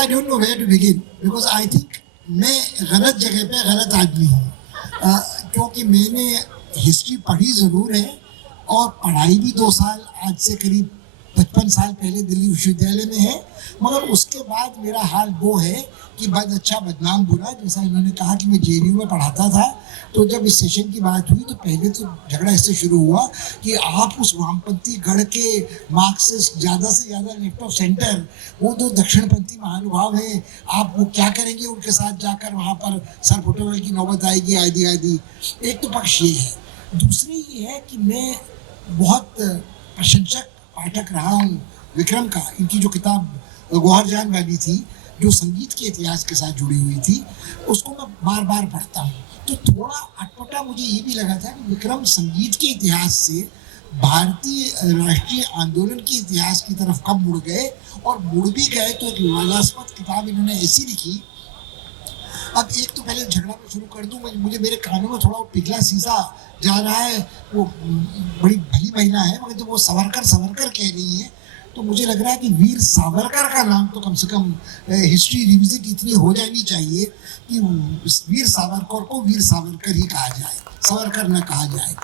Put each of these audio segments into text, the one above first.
I don't know where to begin because I think मैं गलत जगह पे गलत आदमी हूँ, क्योंकि मैंने हिस्ट्री पढ़ी ज़रूर है और पढ़ाई भी 2 साल आज से करीब 55 साल पहले दिल्ली विश्वविद्यालय में है, मगर उसके बाद मेरा हाल वो है कि बद अच्छा बदनाम बुरा, जैसा इन्होंने कहा कि मैं जेएनयू में पढ़ाता था। तो जब इस सेशन की बात हुई तो पहले तो झगड़ा इससे शुरू हुआ कि आप उस वामपंथी गढ़ के मार्क्सिस्ट ज़्यादा से ज़्यादा लेफ्ट ऑफ सेंटर, वो दो दक्षिणपंथी महानुभाव हैं, आप वो क्या करेंगे उनके साथ जाकर, वहाँ पर सर फुटबॉल की नौबत आएगी आदि आदि। एक तो पक्ष ये है, दूसरी ये है कि मैं बहुत प्रशंसक पाठक रहा हूँ विक्रम का। इनकी जो किताब गौहरजान वाली थी, जो संगीत के इतिहास के साथ जुड़ी हुई थी, उसको मैं बार बार पढ़ता हूँ। तो थोड़ा अटपटा मुझे ये भी लगा था कि विक्रम संगीत के इतिहास से भारतीय राष्ट्रीय आंदोलन के इतिहास की तरफ कब मुड़ गए, और मुड़ भी गए तो एक विवादास्पद किताब इन्होंने ऐसी लिखी। अब एक तो पहले झगड़ा में शुरू कर दूं, मुझे मेरे कानों में थोड़ा पिघला शीशा जा रहा है। वो बड़ी भली महिला है, मगर जब वो सवरकर सवरकर कह रही है तो मुझे लग रहा है कि वीर सावरकर का नाम तो कम से कम हिस्ट्री रिविजिट इतनी हो जानी चाहिए कि वीर सावरकर को वीर सावरकर ही कहा जाए, सवरकर न कहा जाए।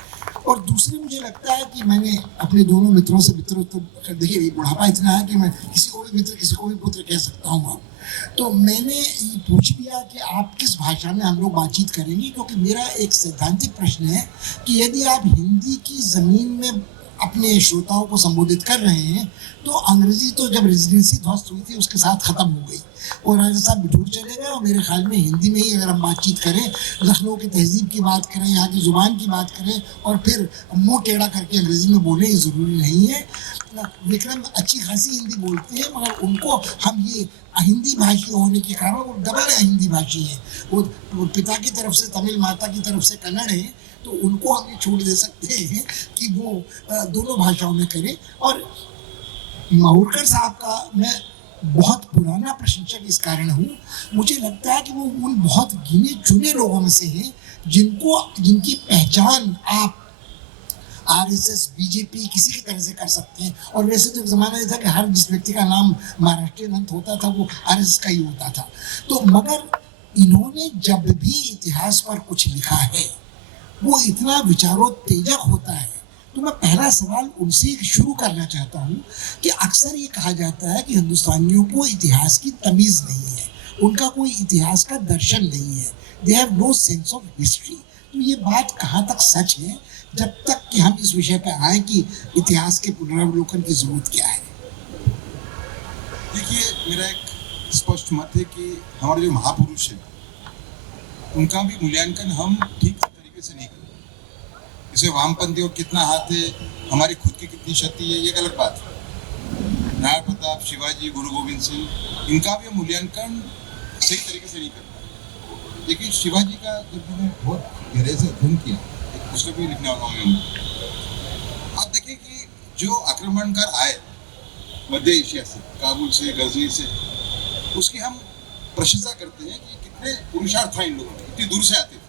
और दूसरी मुझे लगता है कि मैंने अपने दोनों मित्रों से मित्रोत्तर, देखिए बुढ़ापा इतना है कि मैं किसी को भी मित्र किसी को भी पुत्र कह सकता हूँ अब। तो मैंने ये पूछ लिया कि आप किस भाषा में हम लोग बातचीत करेंगे, क्योंकि मेरा एक सैद्धांतिक प्रश्न है कि यदि आप हिंदी की ज़मीन में अपने श्रोताओं को संबोधित कर रहे हैं तो अंग्रेजी तो जब रेजिडेंसी ध्वस्त हुई थी उसके साथ ख़त्म हो गई और राजा साहब बिठूर चले गए। और मेरे ख्याल में हिंदी में ही अगर हम बातचीत करें, लखनऊ की तहजीब की बात करें, यहाँ की ज़ुबान की बात करें और फिर मुंह टेढ़ा करके अंग्रेज़ी में बोलें, ये ज़रूरी नहीं है। विक्रम अच्छी खासी हिंदी बोलते हैं, मगर उनको हम ये हिंदी भाषी होने के कारण वो डबल हिंदी भाषी है। वो पिता की तरफ से तमिल, माता की तरफ से कन्नड़ है, तो उनको हम ये छूट दे सकते हैं कि वो दोनों भाषाओं में करें। और माहूरकर साहब का मैं बहुत पुराना प्रशंसक इस कारण हूँ, मुझे लगता है कि वो उन बहुत गिने चुने लोगों में से हैं जिनकी पहचान आप आरएसएस, बीजेपी किसी की तरह से कर सकते हैं। और वैसे तो एक ज़माना ये था कि हर जिस व्यक्ति का नाम महाराष्ट्रीय अंत होता था वो आरएसएस का ही होता था। तो मगर इन्होंने जब भी इतिहास पर कुछ लिखा है वो इतना विचारोत्तेजक होता है। तो मैं पहला सवाल उनसे शुरू करना चाहता हूँ कि अक्सर ये कहा जाता है कि हिंदुस्तानियों को इतिहास की तमीज़ नहीं है, उनका कोई इतिहास का दर्शन नहीं है, they have no sense of history. तो ये बात कहाँ तक सच है, जब तक कि हम इस विषय पर आए कि इतिहास के पुनरावलोकन की ज़रूरत क्या है? देखिए, मेरा एक स्पष्ट मत है कि हमारे जो महापुरुष हैं उनका भी मूल्यांकन हम ठीक तरीके से नहीं करते। इसे वामपंथियों कितना हाथ है, हमारी खुद की कितनी शक्ति है, ये गलत बात है। नारायण प्रताप, शिवाजी, गुरु गोविंद सिंह, इनका भी मूल्यांकन सही तरीके से नहीं करता। लेकिन शिवाजी का जब मैंने बहुत गहरे से अध्ययन किया, एक पुस्तक भी लिखने वाला हूँ, आप देखिए कि जो आक्रमणकार आए मध्य एशिया से, काबुल से, गजनी से, उसकी हम प्रशंसा करते हैं कि कितने पुरुषार्थ था इन लोगों के, इतनी दूर से आते थे।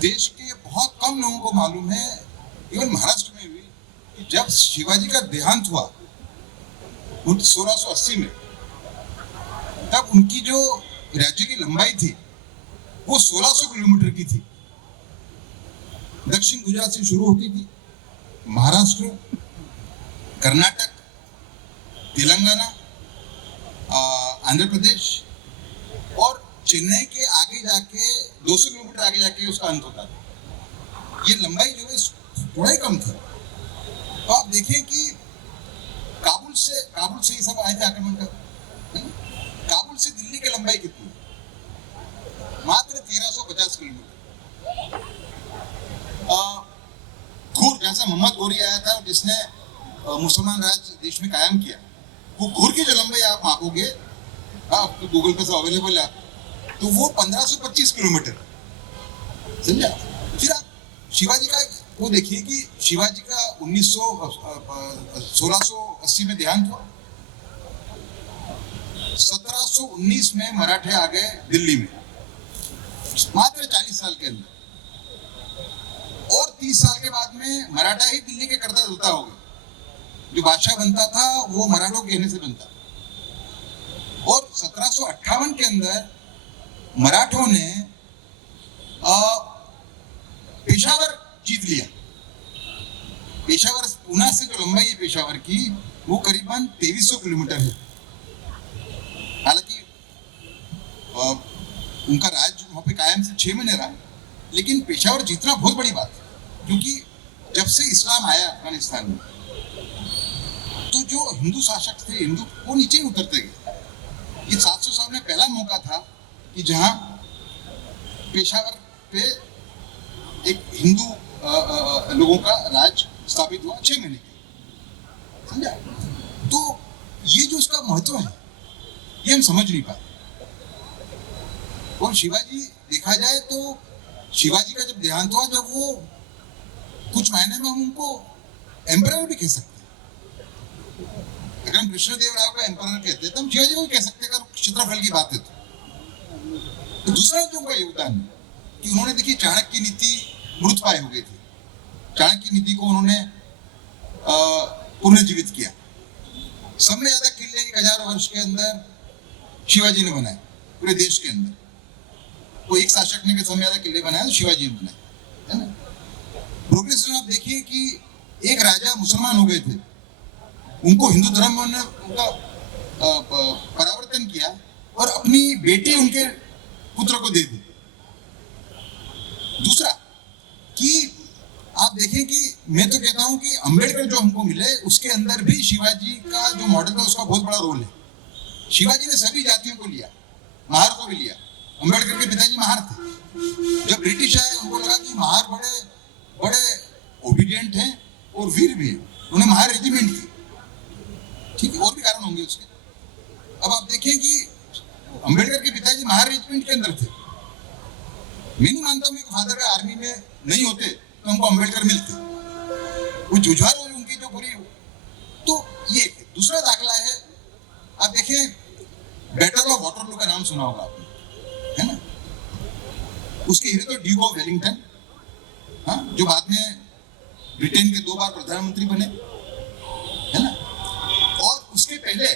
देश के बहुत कम लोगों को मालूम है, इवन महाराष्ट्र में भी, कि जब शिवाजी का देहांत हुआ 1680 में, तब उनकी जो राज्य की लंबाई थी वो 1600 किलोमीटर की थी। दक्षिण गुजरात से शुरू होती थी, महाराष्ट्र, कर्नाटक, तेलंगाना, आंध्र प्रदेश और चेन्नई के आगे जाके 200 किलोमीटर आगे जाके उसका अंत होता था। ये लंबाई जो है थोड़ा ही कम था। तो आप देखें कि काबुल से ये सब आए थे आक्रमण कर। काबुल से दिल्ली की लंबाई कितनी? मात्र 1350 किलोमीटर। घूर, जहाँ से मोहम्मद गोरी आया था जिसने मुसलमान राज देश में कायम किया, वो घूर की जो लंबाई आप मापोगे, आपको गूगल पे सब अवेलेबल है, तो वो 1525 किलोमीटर, समझा? फिर आप शिवाजी का वो देखिए कि शिवाजी का 1680 में देहांत हुआ, 1719 में मराठे आ गए दिल्ली में, मात्र 40 साल के अंदर, और 30 साल के बाद में मराठा ही दिल्ली के कर्ता धर्ता हो गए। जो बादशाह बनता था वो मराठों के कहने से बनता। 1758 के अंदर मराठों ने पेशावर जीत लिया। पेशावर, पूना से जो लंबाई है पेशावर की, वो करीबन 2300 किलोमीटर है। हालांकि उनका राज वहां पे कायम से 6 महीने रहा, लेकिन पेशावर जीतना बहुत बड़ी बात है, क्योंकि जब से इस्लाम आया अफगानिस्तान में, तो जो हिंदू शासक थे, हिंदू वो नीचे ही उतरते गए। ये 700 साल में पहला मौका था कि जहां पेशावर पे एक हिंदू लोगों का राज स्थापित हुआ 6 महीने के, समझा? तो ये जो उसका महत्व है, ये हम समझ नहीं पाए। और शिवाजी, देखा जाए तो शिवाजी का जब देहांत हुआ, जब वो कुछ मायने में हम उनको एम्परर भी कह सकते हैं। अगर हम कृष्णदेवराय को एम्परर कहते हैं तो हम शिवाजी को भी कह सकते हैं, अगर क्षेत्रफल की बात है तो दूसरा जो उनका योगदान है कि उन्होंने, देखिए, चाणक्य नीति मृत पाए हो गई थी। चाणक्य नीति को उन्होंने पुनर्जीवित किया। सबसे ज्यादा किले 1000 वर्ष के अंदर शिवाजी ने बनाए पूरे देश के अंदर। वो एक शासक ने सबसे ज्यादा किले बनाए तो शिवाजी ने बनाए, है ना? प्रोग्रेस में आप देखिए कि एक राजा मुसलमान हो गए थे, उनको हिंदू धर्म ने उनका परावर्तन किया और अपनी बेटी उनके पुत्र को दे दी। दूसरा कि आप देखें कि मैं तो कहता हूं कि अंबेडकर जो हमको मिले, उसके अंदर भी शिवाजी का जो मॉडल था उसका बहुत बड़ा रोल है। शिवाजी ने सभी जातियों को लिया, महार को भी लिया। अंबेडकर के पिताजी महार थे। जब ब्रिटिश आए, उनको लगा कि महार बड़े बड़े ओबीडियंट हैं और वीर भी हैं, उन्हें महार रेजिमेंट दी। ठीक है, और भी कारण होंगे उसके। अब आप देखें कि अंबेडकर के पिताजी महार रेजिमेंट के अंदर थे। मैं नहीं मानता हूं कि फादर का आर्मी में नहीं होते तो हमको अंबेडकर मिलते। वो जुझार और उनकी जो पूरी, तो ये दूसरा दाखला है। आप देखें, बैटल ऑफ वाटरलू का नाम सुना होगा आपने, है ना? उसके हीरो तो ड्यूक ऑफ वेलिंगटन, हाँ, जो बाद में ब्रिटेन के 2 बार प्रधानमंत्री बने, है ना? और उसके पहले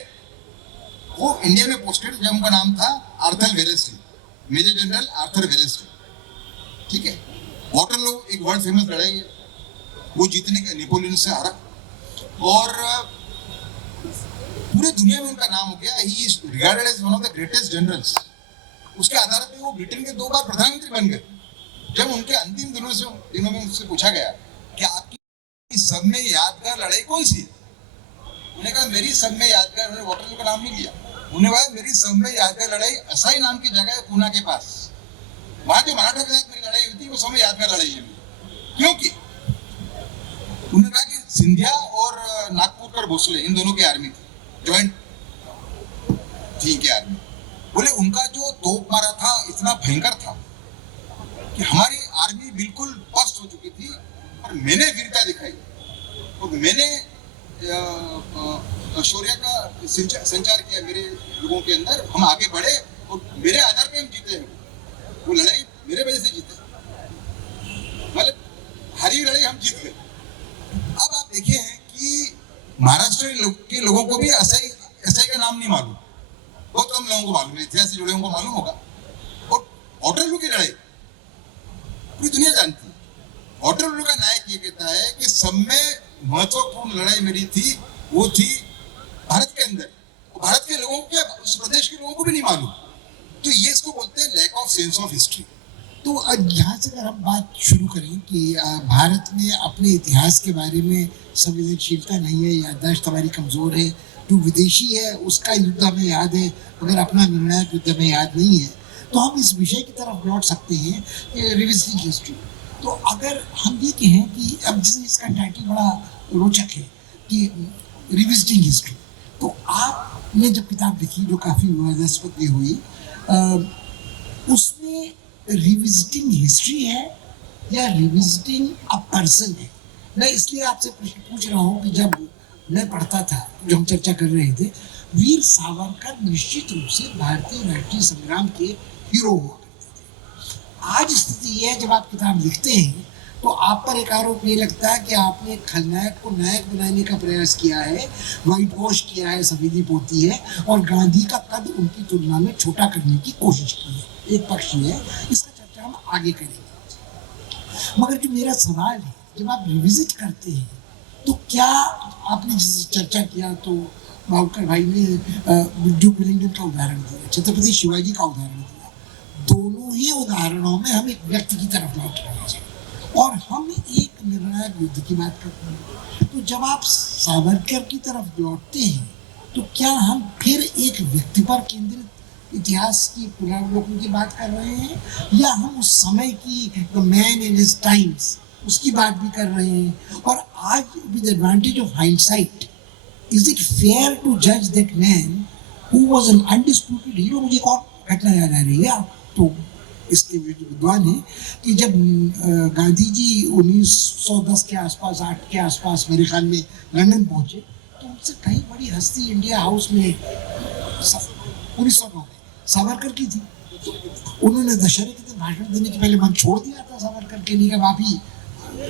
वो इंडिया में पोस्टेड, जब उनका नाम था Arthur Wellesley, major general Arthur Wellesley. ठीक है, वाटरलू एक वर्ल्ड फेमस लड़ाई है, वो जीतने के नेपोलियन से हारा और पूरे दुनिया में उनका नाम हो गया। He is regarded as one of the greatest generals. उसके आधार पे वो ब्रिटेन के 2 बार प्रधानमंत्री बन गए। जब उनके अंतिम दिनों में उनसे पूछा गया कि आपकी सब में यादगार लड़ाई कौन सी है, उन्होंने कहा मेरी सब में यादगार, उन्होंने वाटरलू का नाम नहीं लिया, उन्होंने कहा मेरी सब में यादगार लड़ाई असाई नाम की जगह है पूना के पास, वहां जो मराठा के साथ मेरी लड़ाई हुई थी वो सब में यादगार लड़ाई है। क्योंकि उन्होंने कहा कि सिंधिया और नागपुरकर भोसले, इन दोनों की आर्मी थी, ज्वाइंट थी की आर्मी। बोले उनका जो तोप मारा था इतना भयंकर था कि हमारी आर्मी बिल्कुल पस्त हो चुकी थी, और मैंने वीरता दिखाई और मैंने शौर्य का संचार किया मेरे लोगों के अंदर। हम आगे बढ़े और मेरे आधार पे हम जीते हैं। वो लड़ाई मेरे वजह से जीते, मतलब हारी लड़ाई हम जीत गए। अब आप देखे हैं कि महाराष्ट्र के लोगों को भी एसआई का नाम नहीं मालूम, बहुत कम लोगों को मालूम है, इतिहास से जुड़े लोगों को मालूम होगा। और वाटरलू की लड़ाई पूरी दुनिया जानती है। वाटरलू का नायक ये कहता है कि सब में महत्वपूर्ण लड़ाई मेरी थी, वो थी भारत के अंदर। भारत के लोगों को क्या, उस प्रदेश के लोगों को भी नहीं मालूम। तो ये इसको बोलते हैं lack of sense of history. तो यहाँ से अगर हम बात शुरू करें कि भारत में अपने इतिहास के बारे में संवेदनशीलता नहीं है, याददाश्त हमारी कमज़ोर है, जो विदेशी है उसका युद्ध हमें याद है मगर अपना निर्णायक युद्ध हमें याद नहीं है, तो हम इस विषय की तरफ लौट सकते हैं, रिविजिटिंग हिस्ट्री। तो अगर हम ये कहें कि अब जिसे इसका टाइटल बड़ा रोचक है कि रिविजिटिंग हिस्ट्री, तो आपने जब किताब लिखी जो काफ़ी विवादास्पद हुई, उसमें रिविजिटिंग हिस्ट्री है या रिविजिटिंग अ पर्सन है? मैं इसलिए आपसे प्रश्न पूछ रहा हूँ कि जब मैं पढ़ता था, जो हम चर्चा कर रहे थे, वीर सावरकर निश्चित रूप से भारतीय राष्ट्रीय संग्राम के हीरो हुआ करते थे। आज स्थिति यह है, जब आप किताब लिखते हैं तो आप पर एक आरोप ये लगता है कि आपने खलनायक को नायक बनाने का प्रयास किया है, व्हाइट वॉश किया है, सफेदी पोती है और गांधी का कद उनकी तुलना में छोटा करने की कोशिश की है। एक पक्ष ये है, इसका चर्चा हम आगे करेंगे। मगर जो मेरा सवाल है, जब आप रिविजिट करते हैं तो क्या आपने जैसे चर्चा किया तो भावकर भाई ने ड्यूक विलिंगडन का उदाहरण दिया, छत्रपति शिवाजी का उदाहरण दिया। दोनों ही उदाहरणों में हम एक व्यक्ति की तरफ लौट रहे हैं और हम एक निर्णायक युद्ध की बात करते हैं। तो जब आप सावरकर की तरफ लौटते हैं तो क्या हम फिर एक व्यक्ति पर केंद्रित इतिहास की पुनरावलोकन की बात कर रहे हैं या हम उस समय की the man in his times उसकी बात भी कर रहे हैं? और आज with advantage of hindsight, is it fair to जज that man who was an undisputed hero? मुझे कौन घटना याद आ रही है तो इसके विद्वान है कि जब गांधी जी 1910 के आसपास 8 के आसपास मेरे ख्याल में लंदन पहुंचे तो उनसे कहीं बड़ी हस्ती इंडिया हाउस में 1909 में सावरकर की थी। उन्होंने दशहरे के दिन भाषण देने के पहले मन छोड़ दिया था सावरकर के लिए, आप ही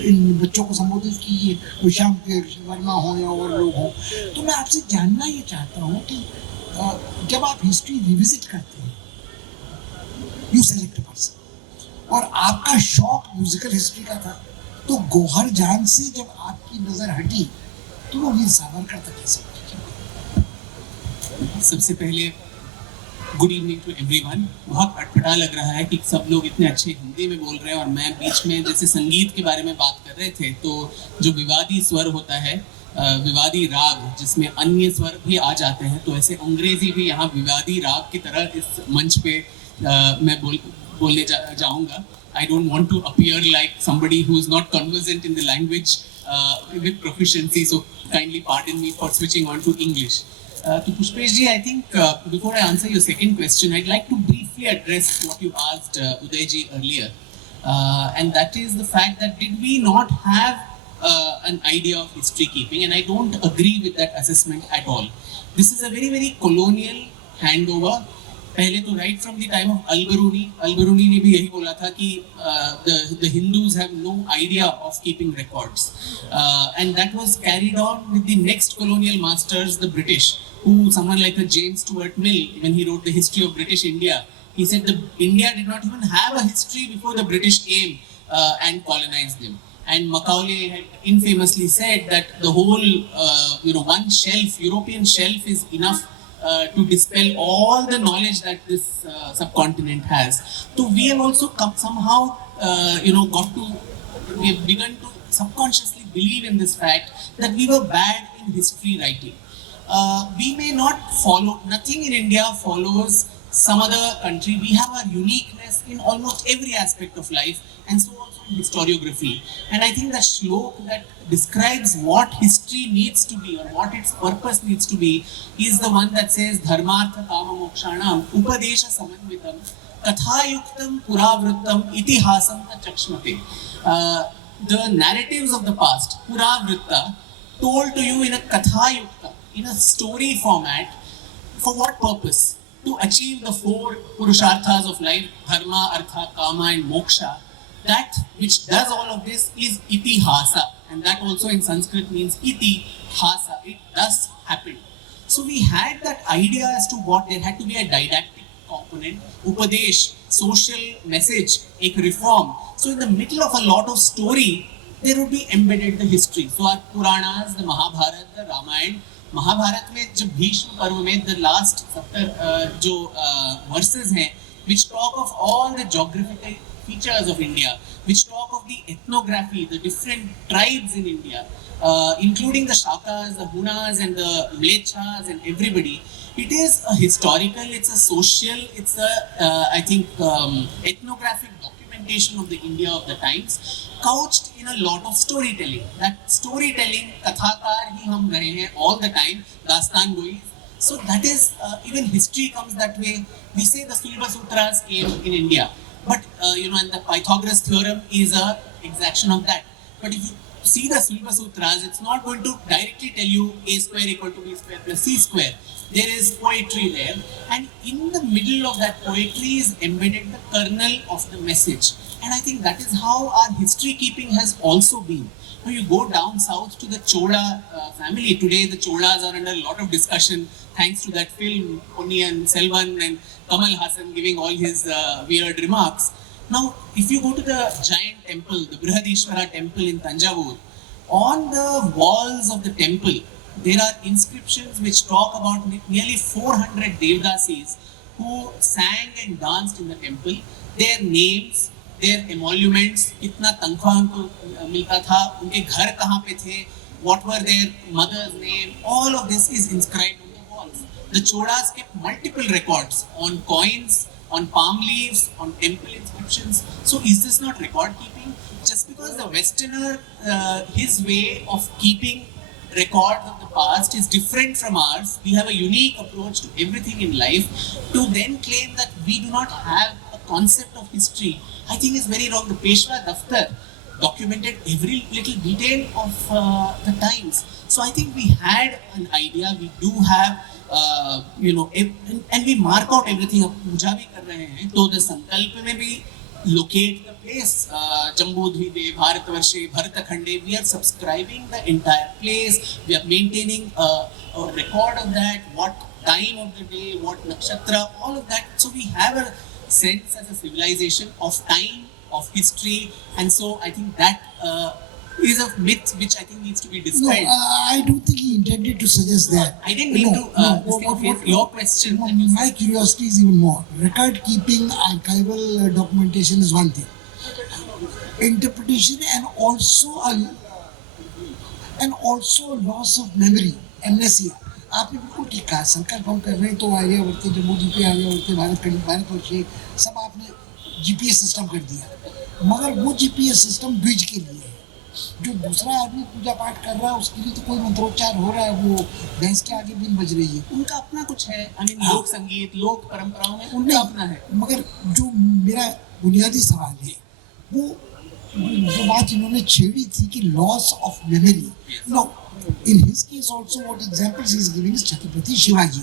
इन बच्चों को संबोधित कीजिए, विशाम के वर्मा हो या और लोग हो। तो मैं आपसे जानना ये चाहता हूँ कि जब आप हिस्ट्री रिविजिट करते हैं, यू सेलेक्ट पर्सन, और आपका शौक म्यूजिकल हिस्ट्री का था, तो गौहर जान से जब आपकी नजर हटी तो वो वीर सावरकर तक कैसे पहुंची? सबसे पहले गुड इवनिंग टू एवरीवन। बहुत अटपटा लग रहा है कि सब लोग इतने अच्छे हिंदी में बोल रहे हैं और मैं बीच में जैसे संगीत के बारे में बात कर रहे थे तो जो विवादी स्वर होता है, विवादी राग जिसमें अन्य स्वर भी आ जाते हैं, तो ऐसे अंग्रेजी भी यहाँ विवादी राग की तरह इस मंच पे मैं बोलने जाऊँगा। I don't want to appear like somebody who is not conversant in the language with proficiency, so kindly pardon me for switching on to English. To Pushpesh ji, I think before I answer your second question, I'd like to briefly address what you asked Uday ji earlier, and that is the fact that did we not have an idea of history keeping, and I don't agree with that assessment at all. This is a very, very colonial handover. पहले तो right from the time of Al-Biruni ने भी यही बोला था कि the Hindus have no idea of keeping records, and that was carried on with the next colonial masters, the British, who someone like a James Stuart Mill, when he wrote the history of British India, he said that India did not even have a history before the British came and colonized them. And Macaulay had infamously said that the whole one shelf, European shelf, is enough to dispel all the knowledge that this subcontinent has. So we have also somehow we have begun to subconsciously believe in this fact that we were bad in history writing. We may not follow, nothing in India follows some other country. We have our uniqueness in almost every aspect of life, and so also in historiography. And I think the shlok that describes what history needs to be or what its purpose needs to be is the one that says dharmartha kama mokshanam upadesha samanvitam kathayuktam puravrittam itihasam chakshmate. The narratives of the past, puravritta, told to you in a kathayukta, in a story format, for what purpose? To achieve the 4 purusharthas of life, dharma, artha, kama and moksha. That which does all of this is itihasa, and that also in Sanskrit means itihasa. It does happen. So we had that idea as to what there had to be a didactic component, upadesh, social message, ek reform. So in the middle of a lot of story, there would be embedded the history. So our Puranas, the Mahabharata, the Ramayana. Mahabharat में जब भीष्म पर्व में the last 70 जो verses हैं, which talk of all the geographical features of India, which talk of the ethnography, the different tribes in India, including the Shakas, the Hunas and the Mlechas and everybody. It is a historical, it's a social, it's a I think ethnographic documentation of the India of the times, couched in a lot of storytelling. That storytelling, kathakar hi hum rahe hain all the time, dastan goi. So that is, even history comes that way. We say the Sulba Sutras came in India, but and the Pythagoras theorem is a exaction of that. But if you see the Silva Sutras, it's not going to directly tell you a square equal to b square plus c square. There is poetry there, and in the middle of that poetry is embedded the kernel of the message. And I think that is how our history keeping has also been. Now you go down south to the Chola family. Today the Cholas are under a lot of discussion thanks to that film, Ponniyin Selvan and Kamal Hassan giving all his weird remarks. Now, if you go to the giant temple, the Brihadishwara temple in Tanjavur, on the walls of the temple, there are inscriptions which talk about nearly 400 Devdasis who sang and danced in the temple. Their names, their emoluments, कितना तनख्वाह उनको मिलता था, उनके घर कहाँ पे थे, what were their mother's name, all of this is inscribed on the walls. The Cholas kept multiple records on coins, on palm leaves, on temple inscriptions. So is this not record keeping? Just because the Westerner, his way of keeping records of the past is different from ours, we have a unique approach to everything in life, to then claim that we do not have a concept of history, I think is very wrong. The Peshwa Daftar documented every little detail of the times. So I think we had an idea, we do have and we mark out everything. अब पूजा भी कर रहे हैं तो the संकल्प में भी locate the place, Jambudvipe, Bharatvarshe, Bharatakhande, we are subscribing the entire place, we are maintaining a record of that, what time of the day, what nakshatra, all of that. So we have a sense as a civilization of time, of history, and so I think that is a myth which I think needs to be No, dispelled. I don't think he intended to suggest that. I didn't mean your question. No, that you my curiosity is even more. Record keeping, archival documentation is one thing. Interpretation and also loss of memory, amnesia. आपने बिल्कुल ठीक कहा. संकल्प हम कर रहे हैं तो आर्यावर्त, जम्बूद्वीप, आर्यावर्त, भारतवर्ष, सब आपने GPS सिस्टम कर दिया. मगर वो GPS सिस्टम द्विज के लिए है. जो दूसरा आदमी पूजा पाठ कर रहा है उसके लिए तो कोई मंत्रोच्चार हो रहा है, वो भैंस के आगे बीन बज रही है. उनका अपना कुछ है, लोक संगीत, लोक परंपराओं में उनका अपना है. मगर जो मेरा बुनियादी सवाल है वो जो बात इन्होंने छेड़ी थी कि loss of memory. No, in his case also what examples he is giving is Chhatrapati Shivaji.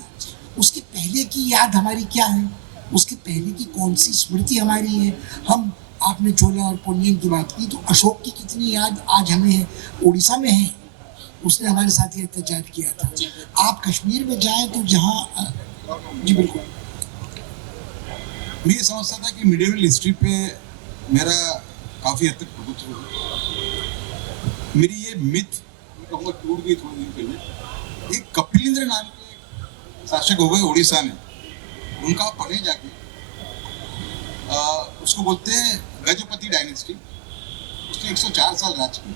उसके पहले की याद हमारी क्या है, उसके पहले की कौन सी स्मृति हमारी है. हम आपने चोला और पोन्नियन की बात की तो अशोक की कितनी याद आज हमें है. उड़ीसा में है, उसने हमारे साथ ही अत्याचार किया था. आप कश्मीर में जाएं तो जहाँ जी बिल्कुल. मैं ये समझता था कि मिडिवल हिस्ट्री पे मेरा काफ़ी हद तक प्रभुत्व है. मेरी ये मिथ कहूँगा टूट गई थोड़ी दिन पहले. एक कपिलेंद्र नाम के शासक हो गए उड़ीसा में, उनका आप पढ़े जाके, उसको बोलते हैं गजपति डायनेस्टी. उसने 104 साल राज किया.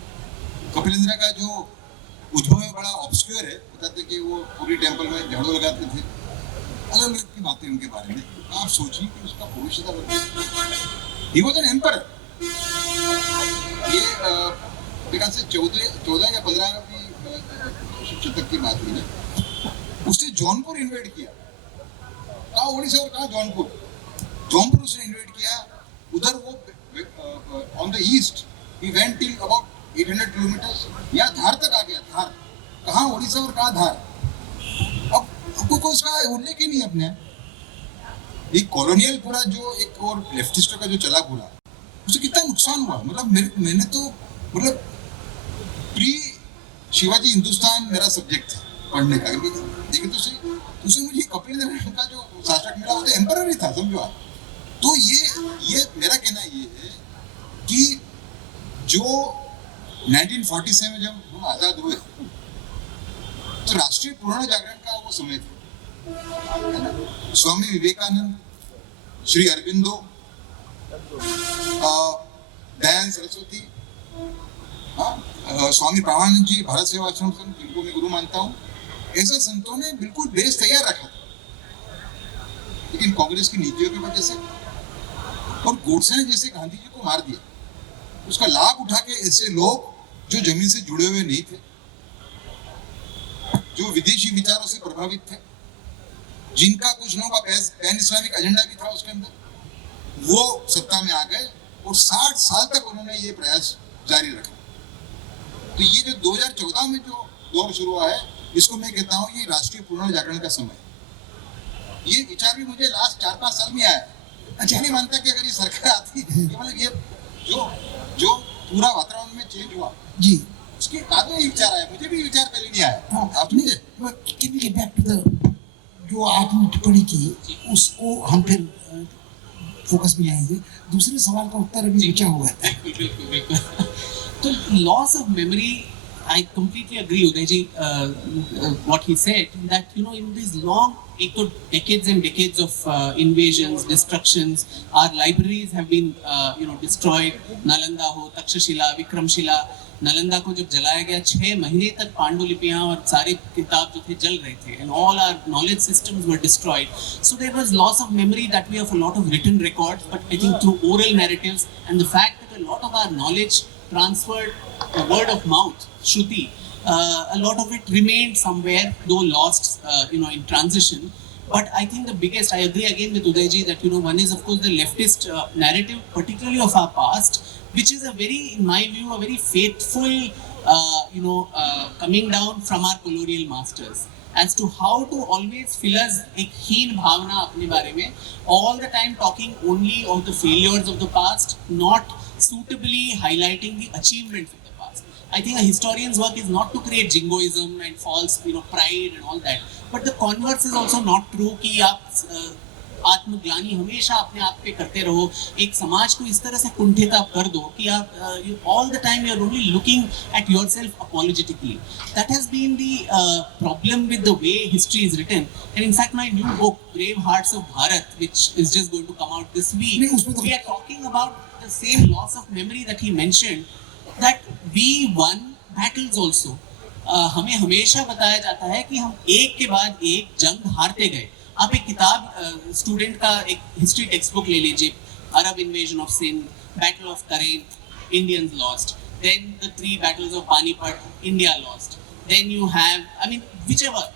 कपिलेंद्र का जो उद्भव है बड़ा ऑब्स्क्योर है. बताते कि वो पूरी टेम्पल में झाड़ू लगाते थे, अलग अलग की बातें उनके बारे में. आप सोचिए कि उसका भविष्य था. He was an emperor. ये विकास से 14 या 15वीं शतक की बात हुई है. उसने जौनपुर इन्वेड किया. कहाँ उड़ीसा और कहाँ जौनपुर. जौनपुर उसने इन्वेड किया. उधर वो on the east he went till about 800 kilometres. यहाँ धार तक आ गया. धार कहाँ उड़ीसा और कहाँ धार. अब कोई उसका उल्लेख ही नहीं अपने. ये कॉलोनियल पूरा जो एक और लेफ्टिस्टों का जो चला पूरा, उसे कितना नुकसान हुआ. मतलब मैंने तो मतलब प्री शिवाजी हिंदुस्तान मेरा सब्जेक्ट था पढ़ने का. देखिए तो सही, उसमें मुझे कपिलेंद्र का जो शासक मिला वो तो एम्परर ही था, समझो आप. तो ये मेरा कहना ये है कि जो 1947 में जब हम आज़ाद हुए तो राष्ट्रीय पूर्ण जागरण का वो समय था. स्वामी विवेकानंद, श्री अरविंदो, दयानंद सरस्वती, स्वामी प्रमानंद जी, भारत सेवा आश्रम संघ, जिनको मैं गुरु मानता हूँ, ऐसे संतों ने बिल्कुल बेस तैयार रखा था. लेकिन कांग्रेस की नीतियों की वजह से और गोडसे ने जैसे गांधी जी को मार दिया, उसका लाभ उठा के ऐसे लोग जो जमीन से जुड़े हुए नहीं थे, जो विदेशी विचारों से प्रभावित थे, जिनका कुछ लोगों का पैन इस्लामिक एजेंडा भी था उसके अंदर, वो सत्ता में आ गए और 60 साल तक उन्होंने ये प्रयास जारी रखा. तो ये जो 2014 में जो दौर शुरू हुआ है, इसको मैं कहता हूँ ये राष्ट्रीय पुनर्जागरण का समय है। ये विचार भी मुझे लास्ट 4-5 साल में आया। अच्छा नहीं मानता कि अगर ये सरकार आती, ये मतलब ये जो पूरा वातावरण में चेंज हुआ जी, उसके बाद में ये विचार आया। मुझे भी विचार पहले नहीं आया। हाँ, आप समझे? Can we get back to the जो आपने टिप्पणी की उसको हम फिर फोकस में आएंगे। दूसरे सवाल का उत्तर अभी बचा हुआ है। बिल्कुल। तो loss of memory, I completely agree, Uday ji, what he said, that in these long, decades and decades of invasions, destructions, our libraries have been destroyed. Nalanda ho, Takshashila, Vikramshila, Nalanda को जब जलाया गया 6 महीने तक पांडुलिपियां और सारे किताब जो थे जल रहे थे, and all our knowledge systems were destroyed. So there was loss of memory that we have a lot of written records, but I think through oral narratives and the fact that a lot of our knowledge transferred word of mouth, Shruti, a lot of it remained somewhere, though lost, in transition. But I think the biggest, I agree again with Uday ji that one is of course the leftist narrative, particularly of our past, which is a very, in my view, a very faithful, coming down from our colonial masters as to how to always fill us एक हीन भावना अपने बारे में, all the time talking only of the failures of the past, not suitably highlighting the achievements of the past. I think a historian's work is not to create jingoism and false, pride and all that. But the converse is also not true कि आप आत्मग्लानी हमेशा अपने आप पे करते रहो, एक समाज को इस तरह से कुंठित आप कर दो कि आप all the time you are only looking at yourself apologetically. That has been the problem with the way history is written. And in fact, my new book, Brave Hearts of Bharat, which is just going to come out this week, we are talking about the same loss of memory that he mentioned, that we won battles also. हमें हमेशा बताया जाता है कि हम एक के बाद एक जंग हारते गए. आप एक किताब स्टूडेंट का एक हिस्ट्री टेक्स्ट बुक ले लीजिए, Arab invasion of Sindh, battle of Karen, Indians lost, then the 3 battles of Panipat, India lost, then you have, I mean,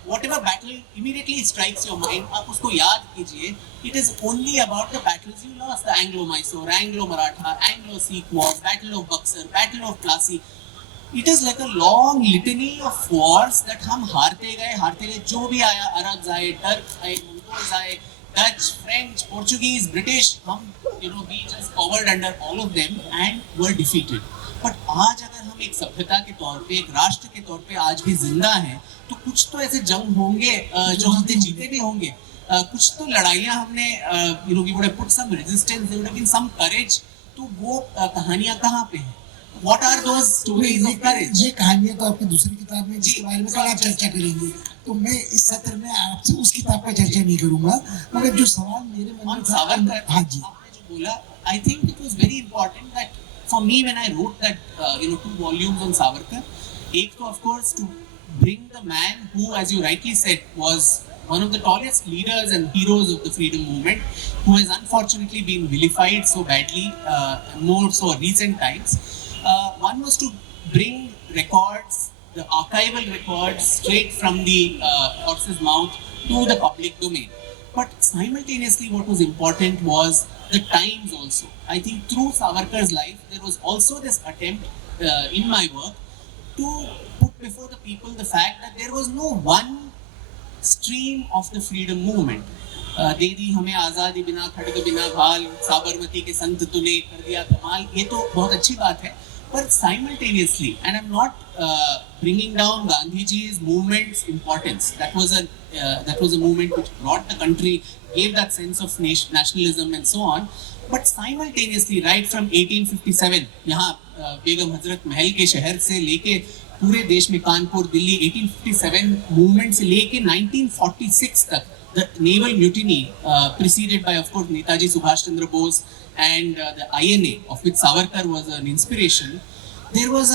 whatever battle immediately strikes your mind, आप उसको याद कीजिए. It is only about the battles you lost, the Anglo-Mysore, Anglo-Maratha, Anglo-Sikh Wars, Battle of Buxar, Battle of Plassey. It is like a long litany of wars that हम हारते गए, जो भी आया, अरब्स आए, टर्क आए, मंगोल्स आए, Dutch, French, Portuguese, British, हम we just covered under all of them and were defeated. But आज अगर हम एक सभ्यता के तौर पे, एक राष्ट्र के तौर पे आज भी जिंदा हैं, तो कुछ तो ऐसे जंग होंगे जो हमने जीते भी होंगे, कुछ तो लड़ाइयाँ हमने we would have put some resistance, there would have been some courage. तो वो कहानियाँ कहाँ पे हैं? What are those stories of courage? ये कहानियाँ तो आपकी दूसरी किताब में, जिसके बारे में कल आप चर्चा करेंगे, तो मैं इस सत्र में आपसे उस किताब पर चर्चा नहीं करूँगा, मगर जो सवाल मेरे मन में सावरकर, हाँ जी, आपने जो बोला, I think it was very important that for me when I wrote that 2 volumes on Savarkar, एक तो of course to bring the man who, as you rightly said, was one of the tallest leaders and heroes of the freedom movement, who has unfortunately been vilified so badly, more so recent times. One was to bring records, the archival records, straight from the horse's mouth to the public domain. But simultaneously, what was important was the times also. I think through Savarkar's life, there was also this attempt in my work to put before the people the fact that there was no one stream of the freedom movement. दे दी हमें आज़ादी बिना खड़ग बिना भाल, साबरमती के संत तूने कर दिया कमाल, ये तो बहुत अच्छी बात है. But simultaneously, and I'm not bringing down Gandhiji's movement's importance. That was a movement which brought the country, gave that sense of nationalism and so on. But simultaneously, right from 1857, यहाँ बेगम हजरत महल के शहर से लेके पूरे देश में कानपुर, दिल्ली, 1857 movement से लेके 1946 तक, the naval mutiny preceded by, of course, Netaji Subhash Chandra Bose and the INA, of which Savarkar was an inspiration. There was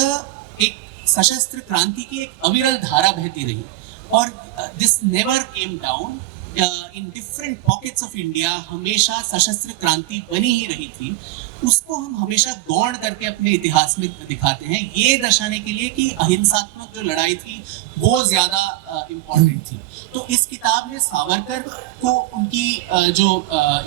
एक सशस्त्र क्रांति की एक अविरल धारा बहती रही, और this never came down. In different pockets of India हमेशा सशस्त्र क्रांति बनी ही रही थी. उसको हम हमेशा गौण करके अपने इतिहास में दिखाते हैं, ये दर्शाने के लिए कि अहिंसात्मक जो लड़ाई थी वो ज्यादा इम्पोर्टेंट थी. तो इस किताब में सावरकर को उनकी जो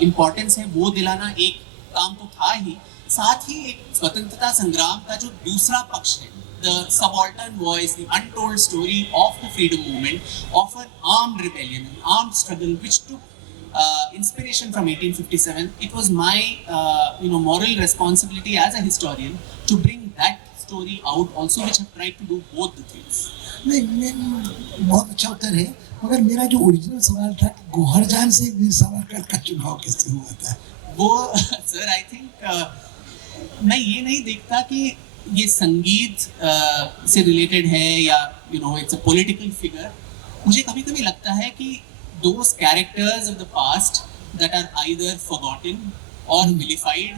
इम्पोर्टेंस है वो दिलाना एक काम तो था ही, साथ ही एक स्वतंत्रता संग्राम का जो दूसरा पक्ष है, the subaltern voice, the untold story of the freedom movement, of an armed rebellion, an armed struggle which took inspiration from 1857. It was my moral responsibility as a historian to bring that story out also, which I've tried to do both the things. नहीं, बहुत अच्छा उत्तर है, मगर मेरा जो original सवाल था कि गौहर जान से वीर सावरकर का चुनाव कैसे हुआ था? वो सर आई थिंक मैं ये नहीं देखता कि ये संगीत से रिलेटेड है या इट्स अ पॉलिटिकल फिगर. मुझे कभी कभी लगता है कि those characters of the past that are either forgotten or vilified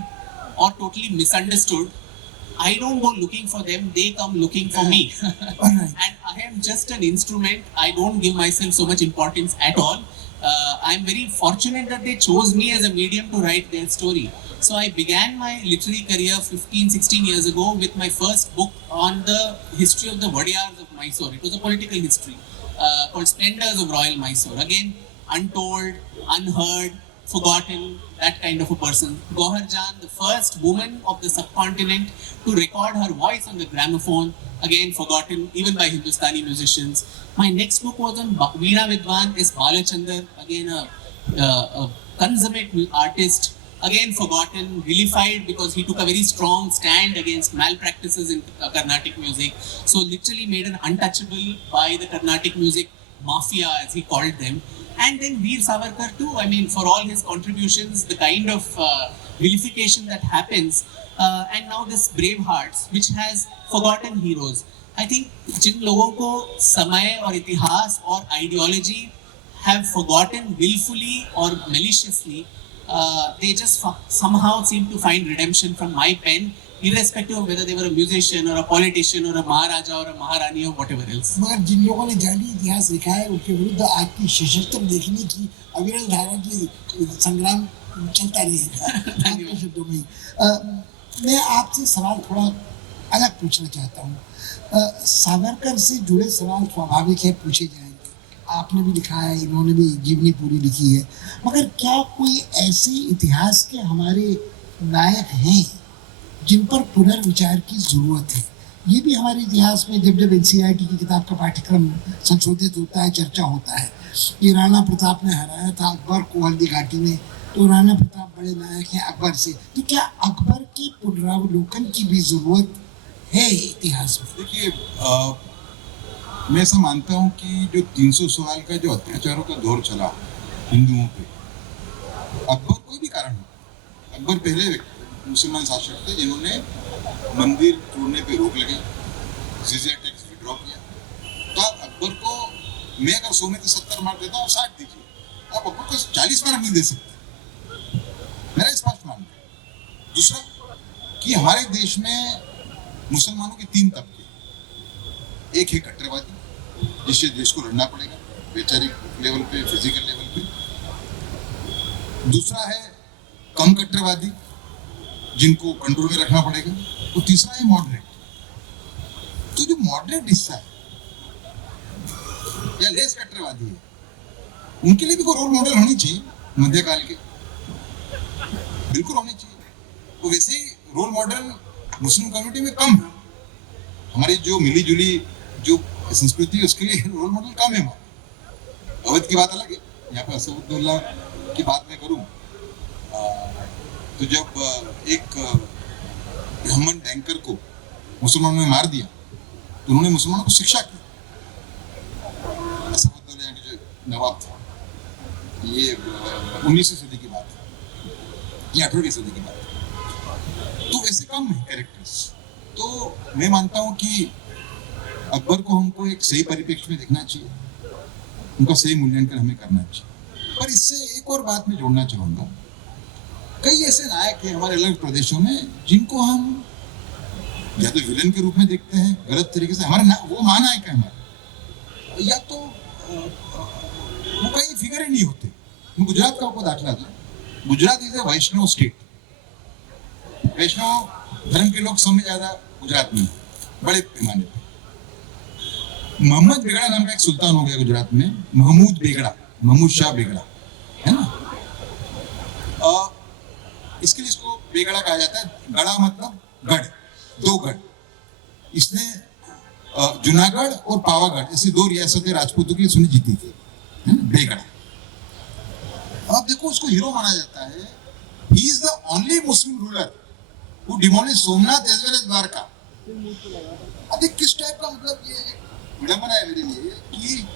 or totally misunderstood, I don't go looking for them, they come looking for me. Alright. And I am just an instrument. I don't give myself so much importance at all. I'm very fortunate that they chose me as a medium to write their story. So I began my literary career 15-16 years ago with my first book on the history of the Wadiyars of Mysore. It was a political history called Splendors of Royal Mysore. Again, untold, unheard, forgotten, that kind of a person. Gauhar Jan, the first woman of the subcontinent to record her voice on the gramophone, again forgotten even by Hindustani musicians. My next book was on Veena Vidwan S. Balachandar, again a consummate artist, again forgotten, vilified because he took a very strong stand against malpractices in Carnatic music. So literally made an untouchable by the Carnatic music mafia, as he called them. And then Veer Savarkar too, I mean, for all his contributions, the kind of vilification that happens, and now this Brave Hearts, which has forgotten heroes. I think जिन लोगों को समय और इतिहास और ideology have forgotten willfully or maliciously, they just somehow seem to find redemption from my pen, irrespective of whether they were a musician or a politician or a Maharaja or a Maharani or whatever else. मगर जिन लोगों ने जाली इतिहास लिखा है उनके विरुद्ध आज की सशस्त्र देखने की अविरल धारा की संग्राम चलता रहेगा. आपके शब्दों में मैं आपसे सवाल थोड़ा अलग पूछना चाहता हूँ. सावरकर से जुड़े सवाल स्वाभाविक है, पूछे जाएंगे. आपने भी लिखा है, इन्होंने भी जीवनी पूरी लिखी है, मगर क्या कोई ऐसे इतिहास के हमारे नायक हैं जिन पर पुनर्विचार की जरूरत है? ये भी हमारे इतिहास में जब जब NCERT की किताब का पाठ्यक्रम संशोधित होता है, चर्चा होता है. ये राणा प्रताप ने हराया था अकबर को हल्दी घाटी में, तो राणा प्रताप बड़े नायक हैं अकबर से. तो क्या अकबर के पुनरावलोकन की भी जरूरत है इतिहास में? देखिए, मैं ऐसा मानता हूँ कि जो 300 साल का जो अत्याचारों का दौर चला हिंदुओं पे, अकबर कोई भी कारण हो, अकबर पहले मुसलमान शासक थे जिन्होंने मंदिर तोड़ने पे रोक लगाई, जिज़िया टैक्स विड्रॉ किया. तो आप अकबर को, मैं अगर 100 में से 70 मार्क देता हूँ, 60 दीजिए. आप अकबर को 40 मार्क नहीं दे सकते. मेरा स्पष्ट मानना है. दूसरा कि हमारे देश में मुसलमानों के 3 तबके. एक है कट्टरवादी, जिससे देश को लड़ना पड़ेगा वैचारिक लेवल पे, फिजिकल लेवल पे. दूसरा है कम कट्टरवादी, जिनको कंट्रोल में रखना पड़ेगा. और तीसरा है मॉडरेट. तो जो मॉडरेट हिस्सा है या लेस कट्टरवादी है, उनके लिए भी कोई रोल मॉडल होनी चाहिए मध्यकाल के, बिल्कुल होने चाहिए. तो वैसे ही रोल मॉडल मुस्लिम कम्युनिटी में कम है. हमारी जो मिली जुली जो संस्कृति है उसके लिए रोल मॉडल कम है. अवध की बात अलग है. यहाँ पे असदुल्ला की बात मैं करूँ तो जब एक ब्राह्मण बैंकर को मुसलमानों ने मार दिया तो उन्होंने मुसलमानों को शिक्षा की. असदुल्ला यानी जो नवाब था, ये 19वीं सदी की बात है, ये 18वीं सदी की बात है. तो वैसे कम है कैरेक्टर्स. तो मैं मानता हूँ कि अकबर को हमको एक सही परिप्रेक्ष्य में देखना चाहिए, उनका सही मूल्यांकन हमें करना चाहिए. पर इससे एक और बात मैं जोड़ना चाहूँगा. कई ऐसे नायक हैं हमारे अलग प्रदेशों में जिनको हम या तो विलन के रूप में देखते हैं गलत तरीके से, हमारे वो महानायक है हमारे, या तो वो कई फिगर ही नहीं होते. मैं गुजरात का आपको दाखला दूं. Gujarat is a Vaishnav state. वैष्णव धर्म के लोग सबसे ज्यादा गुजरात में बड़े पैमाने पे. मोहम्मद बेगड़ा नाम का एक सुल्तान हो गया गुजरात में, महमूद बेगड़ा, महमूद शाह बेगड़ा, है ना. इसके लिए इसको बेगड़ा कहा जाता है. गड़ा मतलब गढ़, 2 गढ़. इसने जूनागढ़ और पावागढ़ ऐसी दो रियासतें राजपूतों की उसने जीती थी, है ना, बेगढ़। अब देखो उसको हीरो माना जाता है। He is the only Muslim ruler who demolish Somnath as well as Dwarka. अब देख किस टाइप का, मतलब ये एक विडंबना है मेरे लिए कि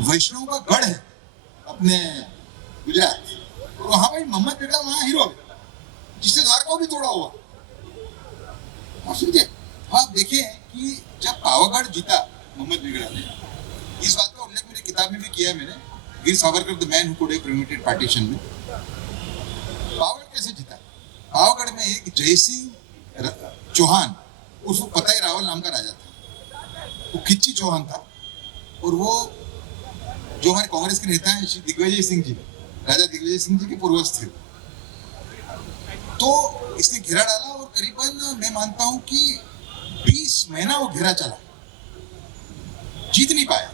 वैष्णव का गढ़ है अपने गुजरात, और वहां भाई मोहम्मद बेगड़ा वहां हीरो है जिसने द्वारका भी तोड़ा हुआ। और समझे, आप देखें कि जब पावागढ़ जीता मोहम्मद बेगड़ा ने, इस बात का उल्लेख मेरी किताब में भी किया है मैंने, Veer Savarkar the man who could have prevented partition में। पावागढ़ कैसे जीता? पावागढ़ में एक जयसिंह चौहान, उसको पताई रावल नाम का राजा था, वो खिच्ची चौहान था, और वो जो हमारे कांग्रेस के नेता हैं श्री दिग्विजय सिंह जी, राजा दिग्विजय सिंह जी के पूर्वज थे। तो इसने घेरा डाला और करीबन मैं मानता हूं कि 20 महीना वो घेरा चला, जीत नहीं पाया।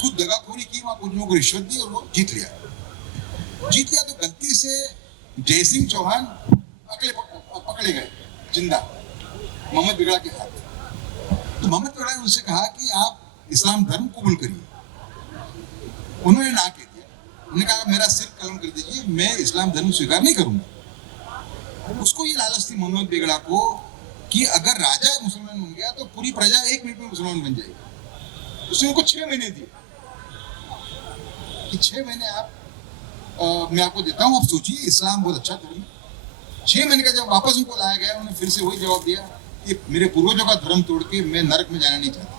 खुद दगाखोरी की, वहां कुछ लोगों को रिश्वत दी और वो जीत लिया तो गलती से जयसिंह चौहान पकड़े गए जिंदा मोहम्मद बेगड़ा के हाथ। तो मोहम्मद बेगड़ा ने उनसे कहा कि आप इस्लाम धर्म कबूल करिए। उन्होंने ना कह दिया। उन्होंने कहा मेरा सिर कलम कर दीजिए, मैं इस्लाम धर्म स्वीकार नहीं करूंगा। उसको ये लालच थी मोहम्मद बेगड़ा को कि अगर राजा मुसलमान बन गया तो पूरी प्रजा 1 मिनट में मुसलमान बन जाएगी। उसने उनको 6 महीने दिए कि 6 महीने आप मैं आपको देता हूं, आप सोचिए इस्लाम बहुत अच्छा धर्म है। 6 महीने का जब वापस उनको लाया गया, उन्होंने फिर से वही जवाब दिया कि मेरे पूर्वजों का धर्म तोड़ के मैं नरक में जाना नहीं चाहता।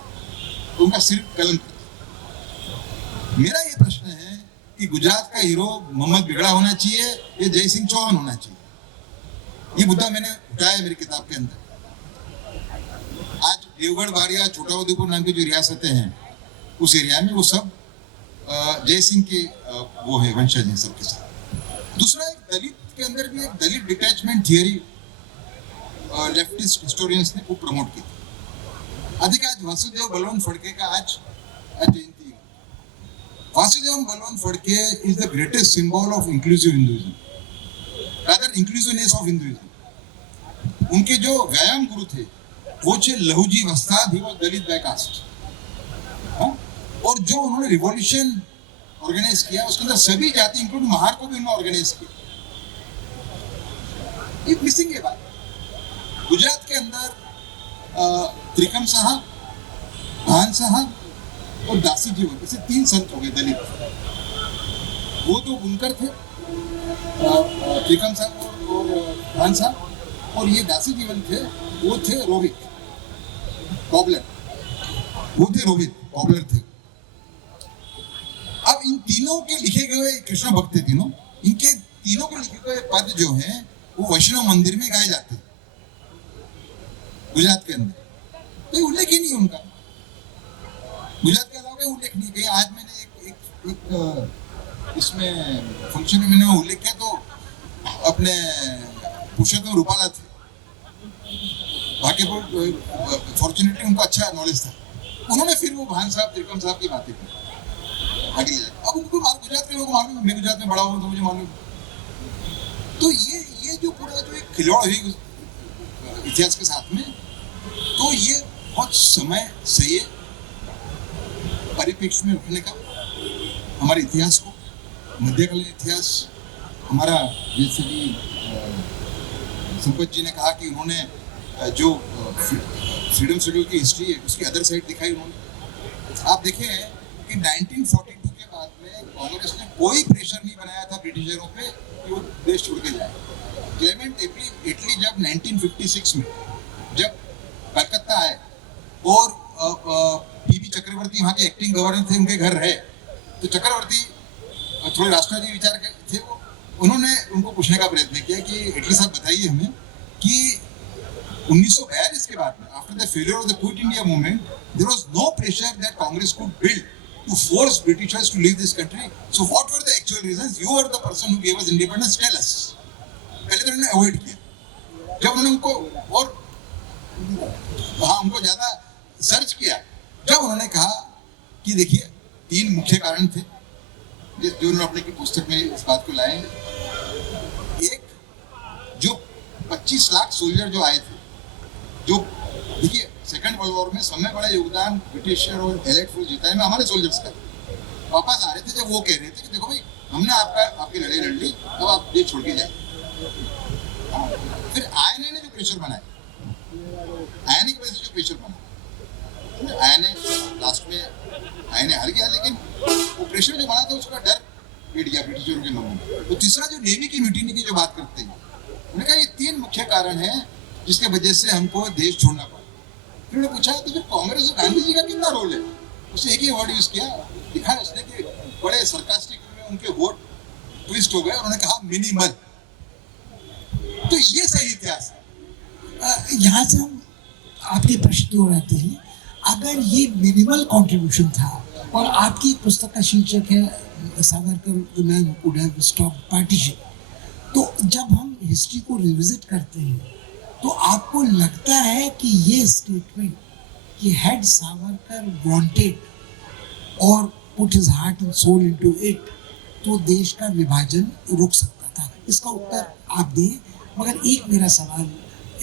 तो उनका सिर कलम कर दिया। मेरा ये प्रश्न है कि गुजरात का हीरो मोहम्मद बेगड़ा होना चाहिए या जयसिंह चौहान होना चाहिए? ये मुद्दा मैंने उठाया मेरी किताब के अंदर। आज देवगढ़, बारिया, छोटाउदेपुर नाम की जो रियासतें हैं उस एरिया में वो सब जयसिंह के वो है वंशज हैं सबके साथ। दूसरा, एक दलित के अंदर भी एक दलित डिटैचमेंट थियरी लेफ्टिस्ट हिस्टोरियंस ने खूब प्रमोट की थी। अधिक आज वासुदेव बलवंत फड़के का आज जयंती है। Vasudev Balwant Phadke is the greatest symbol of inclusive Hinduism, rather inclusiveness of Hinduism. उनके जो व्यायाम गुरु थे वो थे लहूजी वस्ताद, ही वाज दलित बैकास्ट। और जो उन्होंने रिवॉल्यूशन ऑर्गेनाइज किया उसके अंदर सभी जाति इंक्लूडिंग महार को भी उन्होंने ऑर्गेनाइज किया। एक मिसिंग है बात। गुजरात के अंदर त्रिकम साहब, भान साहब और दासी जीवन ऐसे 3 संत हो गए दलित। वो तो बुनकर थे, त्रिकम साहब और भान साहब, और ये दासी जीवन थे, वो थे रोहित कॉबलर, वो थे रोहित कॉबलर थे। अब इन तीनों के लिखे गए कृष्ण भक्त थे तीनों, इनके तीनों के लिखे गए पद जो हैं वो वैष्णव मंदिर में गाए जाते हैं गुजरात के अंदर। कोई उल्लेख ही नहीं उनका, गुजरात के अलावा कोई उल्लेख नहीं। कहीं आज मैंने एक इसमें फंक्शन में मैंने उल्लेख किया तो अपने पुरुषोत्तम रूपाला थे, फॉर्चुनेटली उनको अच्छा नॉलेज था। उन्होंने फिर वो भान साहब, त्रिकम साहब की बातें की आगे। अब उनको गुजरात के लोगों को मालूम, मैं गुजरात में बड़ा हूँ तो मुझे मालूम। तो ये जो पूरा जो एक खिलवाड़ हुई इतिहास के साथ में, तो ये बहुत समय से परिप्रेक्ष्य में रखने का हमारे इतिहास को, मध्यकालीन इतिहास हमारा, जैसे कि संपत जी ने कहा कि उन्होंने जो फ्रीडम शेड्यूल की हिस्ट्री है उसकी अदर साइड दिखाई उन्होंने। आप देखें कि 1942 के बाद में कांग्रेस ने कोई प्रेशर नहीं बनाया था ब्रिटिशरों पे कि वो देश छोड़ के जाए। क्लेमेंट एटली जब 1956 में जब कलकत्ता आए और पीबी चक्रवर्ती वहाँ के एक्टिंग गवर्नर थे, उनके घर रहे, तो चक्रवर्ती थोड़े राष्ट्रवादी विचार के थे, वो उन्होंने उनको पूछने का प्रयत्न किया कि एटली साहब बताइए हमें कि 1942 के बाद में, after the failure of the quit India movement, there was no pressure that Congress could build to force Britishers to leave this country. So what were the actual reasons? You are the person who gave us independence. Tell us. पहले तो उन्होंने avoid किया। जब उन्होंने उनको और उनको ज्यादा सर्च किया, जब उन्होंने कहा कि देखिए 3 मुख्य कारण थे जो उन्होंने अपने की पुस्तक में इस बात को लाए। एक, जो 25 लाख सोल्जर जो आए थे, जो देखिए सेकंड वर्ल्ड वॉर में सबसे बड़ा योगदान ब्रिटिश और एलाइड फोर्स जिताने में हमारे सोल्जर्स का। वापस आ रहे थे जब वो कह रहे थे कि देखो भाई हमने आपकी लड़ाई लड़ ली, अब आप देश छोड़ के जाए। फिर आईएनए ने जो प्रेशर बनाया, आईएनए की वजह से जो प्रेशर बना, आईएनए लास्ट में आईएनए हार गया, लेकिन वो प्रेशर जो बना था उसका डर बैठ गया ब्रिटिशरों के मनों में। तो तीसरा जो नेवी की म्यूटिनी की जो बात करते हैं, उन्होंने कहा ये 3 मुख्य कारण हैं जिसके वजह से हमको देश छोड़ना पड़ा। फिर उन्होंने पूछा तो फिर कांग्रेस और गांधी जी का कितना रोल है? उसने एक ही वर्ड यूज किया, लिखा उसने कि बड़े सरकास्टिक में उनके वोट ट्विस्ट हो गए, उन्होंने कहा मिनिमल। तो ये सही इतिहास है। यहाँ से हम आपके प्रश्न की ओर आते हैं। अगर ये मिनिमल कंट्रीब्यूशन था और आपकी पुस्तक का शीर्षक है Savarkar the man who could have stopped partition, तो जब हम हिस्ट्री को रिविजिट करते हैं तो आपको लगता है कि ये स्टेटमेंट कि हैड सावरकर वांटेड और put his heart and soul into it, तो देश का विभाजन रुक सकता था? इसका उत्तर आप दें, मगर एक मेरा सवाल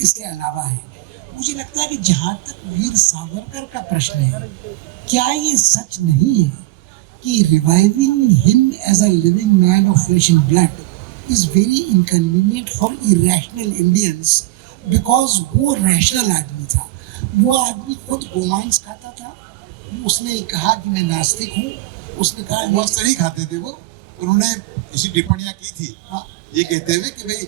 इसके अलावा है। मुझे लगता है कि जहाँ तक वीर सावरकर का प्रश्न है, क्या ये सच नहीं है कि reviving him as a living man of flesh and blood is very inconvenient for irrational Indians, because वो रैशनल आदमी था, वो आदमी खुद गोमांस खाता था। उसने कहा कि मैं नास्तिक हूँ, उसने कहा मस्त नहीं खाते थे वो। उन्होंने ऐसी टिप्पणियां की थी, हाँ, ये कहते हुए कि भाई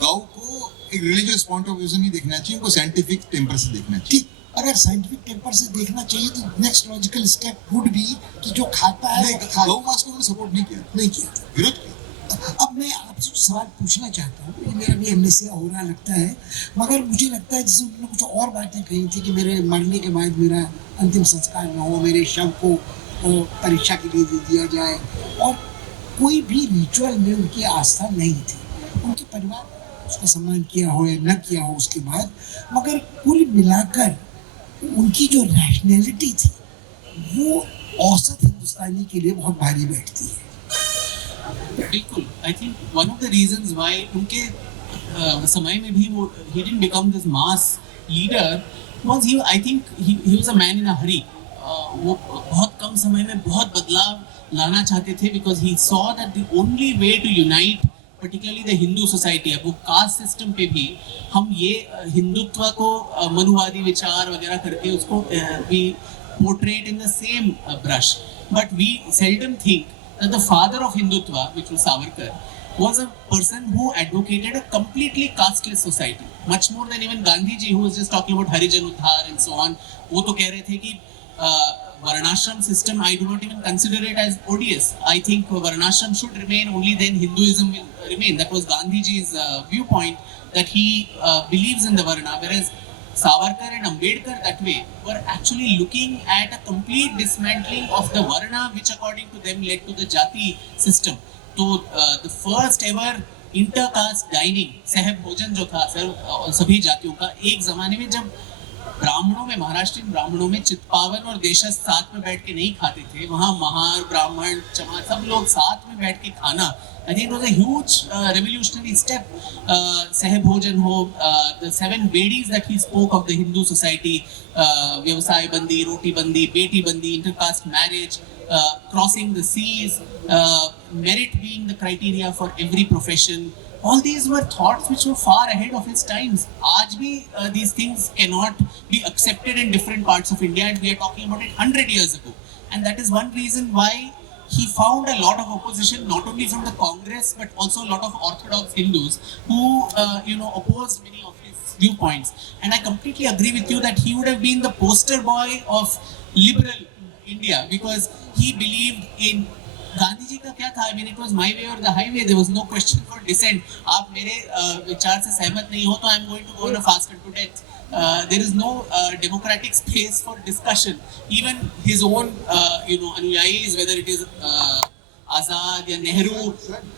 गौ को एक रिलीजियस पॉइंट ऑफ व्यू से नहीं देखना चाहिए, उनको साइंटिफिक टेम्पर से देखना चाहिए। ठीक, अगर साइंटिफिक टेम्पर से देखना चाहिए तो next logical step would be कि जो खाता है गौ मांस को उन्होंने सपोर्ट नहीं किया, विरोध किया। अब मैं आपसे कुछ सवाल पूछना चाहता हूँ, ये मेरा भी एमनेसिया हो रहा लगता है, मगर मुझे लगता है जैसे उन्होंने कुछ और बातें कही थी कि मेरे मरने के बाद मेरा अंतिम संस्कार न हो, मेरे शव को परीक्षा के लिए दे दिया जाए, और कोई भी रिचुअल में उनकी आस्था नहीं थी। उनके परिवार ने उसका सम्मान किया हो या न किया हो उसके बाद, मगर कुल मिलाकर उनकी जो रैशनैलिटी थी वो औसत हिंदुस्तानी के लिए बहुत भारी बैठती है। बिल्कुल, I think one of the reasons why उनके समय में भी वो he didn't become this mass leader was I think he was a man in a hurry. वो बहुत कम समय में बहुत बदलाव लाना चाहते थे, because he saw that the only way to unite particularly the Hindu society, अब वो कास्ट सिस्टम पे भी हम ये हिंदुत्व को मनुवादी विचार वगैरह करके उसको we portray in the same brush, but we seldom think that the father of Hindutva, which was Savarkar, was a person who advocated a completely casteless society, much more than even Gandhi ji, who was just talking about Harijan Udhar and so on. वो तो कह रहे थे कि varnashram system, I do not even consider it as odious. I think varnashram should remain, only then Hinduism will remain. That was Gandhi ji's viewpoint, that he believes in the varna, whereas Savarkar and Ambedkar that way were actually looking at a complete dismantling of the Varna, which according to them led to the Jati system. So the first ever intercaste dining, सहब भोजन जो था सभी जातियों का, एक जमाने में जब ब्राह्मणों में, महाराष्ट्रीयन ब्राह्मणों में चित्पावन और देशज साथ में बैठ के नहीं खाते थे, वहाँ महार, ब्राह्मण, चमार सब लोग साथ में बैठ के खाना, I think it was a huge revolutionary step. Sahebhojan ho, the 7 Vedis that he spoke of the Hindu society, Vyavasay Bandi, Roti Bandi, Beti Bandi, intercaste marriage, crossing the seas, merit being the criteria for every profession. All these were thoughts which were far ahead of his times. Aaj bhi these things cannot be accepted in different parts of India, and we are talking about it 100 years ago. And that is one reason why he found a lot of opposition, not only from the Congress but also a lot of Orthodox Hindus who opposed many of his viewpoints. And I completely agree with you that he would have been the poster boy of liberal India, because he believed in Gandhi ji का क्या था, I mean it was my way or the highway, there was no question for dissent. आप मेरे विचार से सहमत नहीं हो तो I am going to go on a fast to death. There is no democratic space for discussion. Even his own anuyayis, whether it is Azad or Nehru,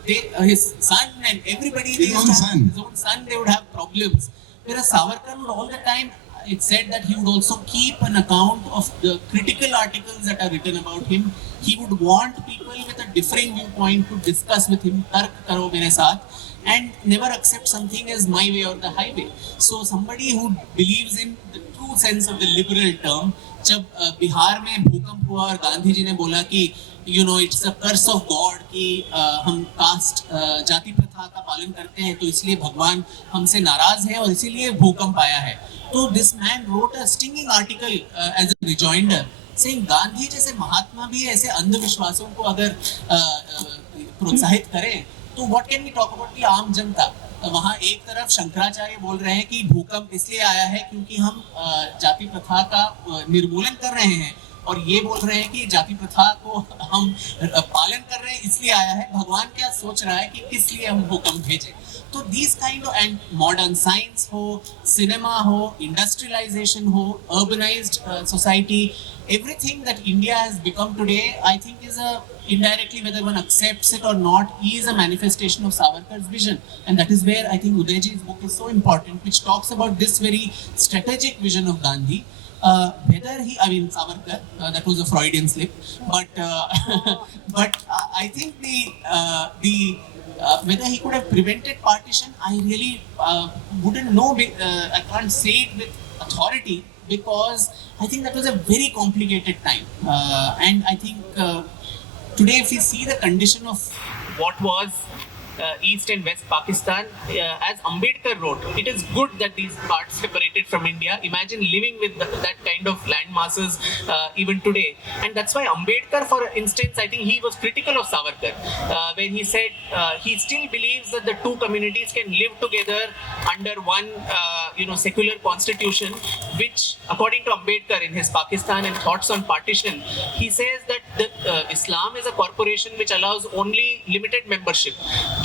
his son and everybody, his own son, they would have problems. Whereas Savarkar would all the time, it's said that he would also keep an account of the critical articles that are written about him. He would want people with a differing viewpoint to discuss with him, tark karo mere saath, and never accept something as my way or the highway. So somebody who believes in the true sense of the liberal term, जब बिहार में भूकंप हुआ और गांधी जी ने बोला कि it's a curse of God कि हम कास्ट जाति प्रथा का पालन करते हैं तो इसलिए भगवान हमसे नाराज है और इसीलिए भूकंप आया है. तो this man wrote a stinging article as a rejoinder saying Gandhi जैसे महात्मा भी ऐसे अंधविश्वासों को अगर प्रोत्साहित करें तो what can we talk about the आम जनता. वहाँ एक तरफ शंकराचार्य बोल रहे हैं कि भूकंप इसलिए आया है क्योंकि हम जाति प्रथा का निर्मूलन कर रहे हैं, और ये बोल रहे हैं कि जाति प्रथा को हम पालन कर रहे हैं इसलिए आया है. भगवान क्या सोच रहा है कि किस लिए हम भूकंप भेजें. तो this kind of and modern science हो, सिनेमा हो, इंडस्ट्रियलाइजेशन हो, urbanised society, everything that India has become today, I think is indirectly, whether one accepts it or not, is a manifestation of Savarkar's vision. And that is where I think Udayji's book is so important, which talks about this very strategic vision of Gandhi. Savarkar, that was a Freudian slip, but I think whether he could have prevented partition, I really wouldn't know. I can't say it with authority, because I think that was a very complicated time. And I think today, if we see the condition of what was East and West Pakistan, as Ambedkar wrote, it is good that these parts separated from India. Imagine living with that kind of land masses even today. And that's why Ambedkar, for instance, I think he was critical of Savarkar when he said he still believes that the two communities can live together under one secular constitution, which, according to Ambedkar in his Pakistan and Thoughts on Partition, he says that Islam is a corporation which allows only limited membership.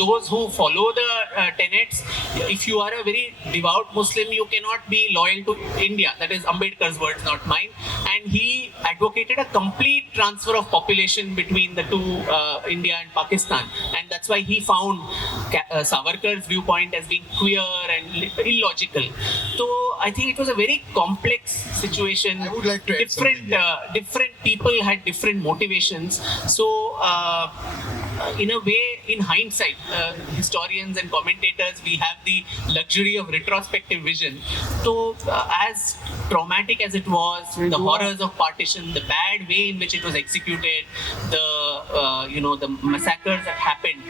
Those who follow the tenets, if you are a very devout Muslim, you cannot be loyal to India. That is Ambedkar's words, not mine. And he advocated a complete transfer of population between the two, India and Pakistan. And that's why he found Savarkar's viewpoint as being queer and illogical. So I think it was a very complex situation. I would like to add different people had different motivations. So in a way, in hindsight, historians and commentators, we have the luxury of retrospective vision. So as traumatic as it was, the horrors of partition, the bad way in which it was executed, the the massacres that happened,